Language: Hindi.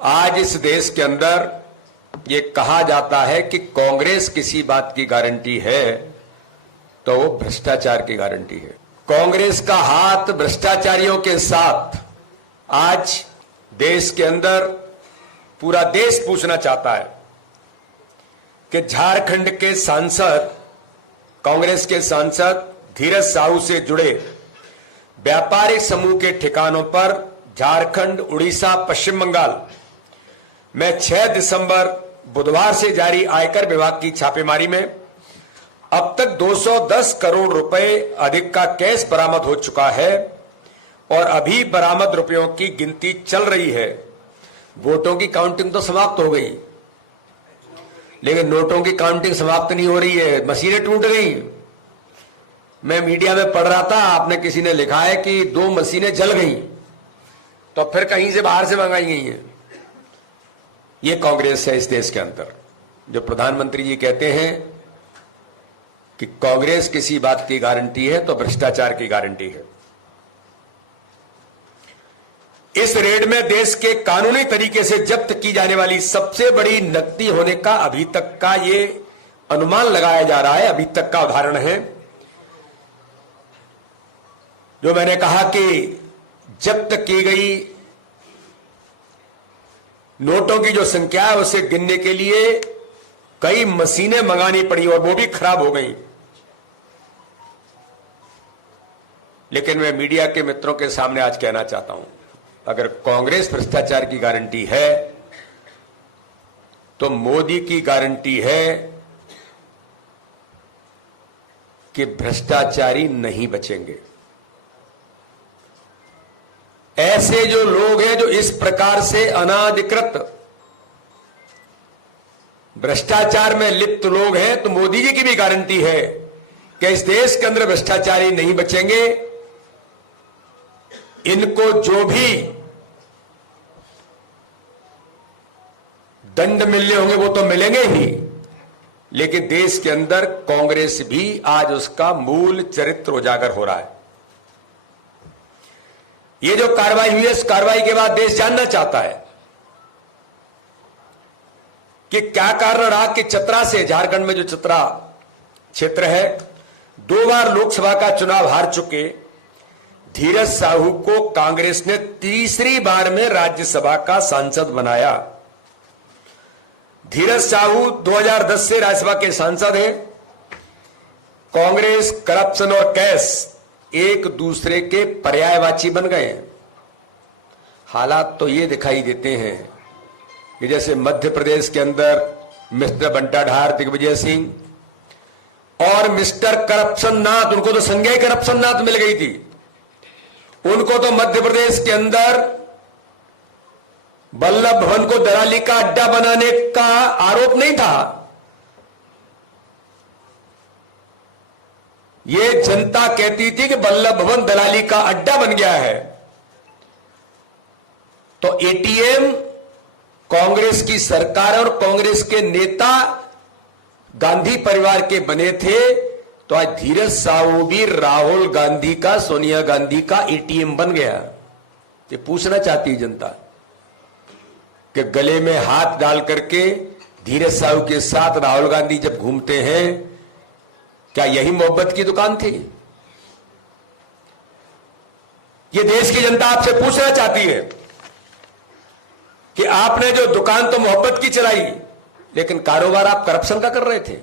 आज इस देश के अंदर ये कहा जाता है कि कांग्रेस किसी बात की गारंटी है तो वो भ्रष्टाचार की गारंटी है। कांग्रेस का हाथ भ्रष्टाचारियों के साथ आज देश के अंदर पूरा देश पूछना चाहता है कि झारखंड के सांसद, कांग्रेस के सांसद धीरज साहू से जुड़े व्यापारिक समूह के ठिकानों पर झारखंड, उड़ीसा, पश्चिम बंगाल में 6 दिसंबर बुधवार से जारी आयकर विभाग की छापेमारी में अब तक 210 करोड़ रुपए अधिक का कैश बरामद हो चुका है और अभी बरामद रुपयों की गिनती चल रही है। वोटों की काउंटिंग तो समाप्त हो गई, लेकिन नोटों की काउंटिंग समाप्त नहीं हो रही है। मशीनें टूट गई। मैं मीडिया में पढ़ रहा था, आपने किसी ने लिखा है कि 2 मशीनें जल गई, तो फिर कहीं से बाहर से मंगाई गई हैं। ये कांग्रेस है इस देश के अंदर। जो प्रधानमंत्री जी कहते हैं कि कांग्रेस किसी बात की गारंटी है तो भ्रष्टाचार की गारंटी है। इस रेड में देश के कानूनी तरीके से जब्त की जाने वाली सबसे बड़ी नकदी होने का अभी तक का ये अनुमान लगाया जा रहा है। अभी तक का उदाहरण है जो मैंने कहा कि जब्त की गई नोटों की जो संख्या है उसे गिनने के लिए कई मशीनें मंगानी पड़ी और वो भी खराब हो गई। लेकिन मैं मीडिया के मित्रों के सामने आज कहना चाहता हूं, अगर कांग्रेस भ्रष्टाचार की गारंटी है तो मोदी की गारंटी है कि भ्रष्टाचारी नहीं बचेंगे। ऐसे जो लोग हैं जो इस प्रकार से अनाधिकृत भ्रष्टाचार में लिप्त लोग हैं, तो मोदी जी की भी गारंटी है कि इस देश के अंदर भ्रष्टाचारी नहीं बचेंगे। इनको जो भी दंड मिलने होंगे वो तो मिलेंगे ही, लेकिन देश के अंदर कांग्रेस भी आज उसका मूल चरित्र उजागर हो रहा है। ये जो कार्रवाई हुई है, इस कार्रवाई के बाद देश जानना चाहता है कि क्या कारण रहा कि चतरा से, झारखंड में जो चतरा क्षेत्र है, 2 बार लोकसभा का चुनाव हार चुके धीरज साहू को कांग्रेस ने तीसरी बार में राज्यसभा का सांसद बनाया। धीरज साहू 2010 से राज्यसभा के सांसद हैं। कांग्रेस, करप्शन और कैश एक दूसरे के पर्यायवाची बन गए। हालात तो ये दिखाई देते हैं कि जैसे मध्य प्रदेश के अंदर मिस्टर बंटाढार दिग्विजय सिंह और मिस्टर करप्शन नाथ, उनको तो संज्ञा करप्शन नाथ मिल गई थी। उनको तो मध्य प्रदेश के अंदर वल्लभ भवन को दलाली का अड्डा बनाने का आरोप नहीं था। ये जनता कहती थी कि वल्लभ भवन दलाली का अड्डा बन गया है। तो एटीएम कांग्रेस की सरकार और कांग्रेस के नेता गांधी परिवार के बने थे, तो आज धीरज साहू भी राहुल गांधी का, सोनिया गांधी का एटीएम बन गया। ये पूछना चाहती है जनता कि गले में हाथ डाल करके धीरज साहू के साथ राहुल गांधी जब घूमते हैं, क्या यही मोहब्बत की दुकान थी? ये देश की जनता आपसे पूछना चाहती है कि आपने जो दुकान तो मोहब्बत की चलाई, लेकिन कारोबार आप करप्शन का कर रहे थे।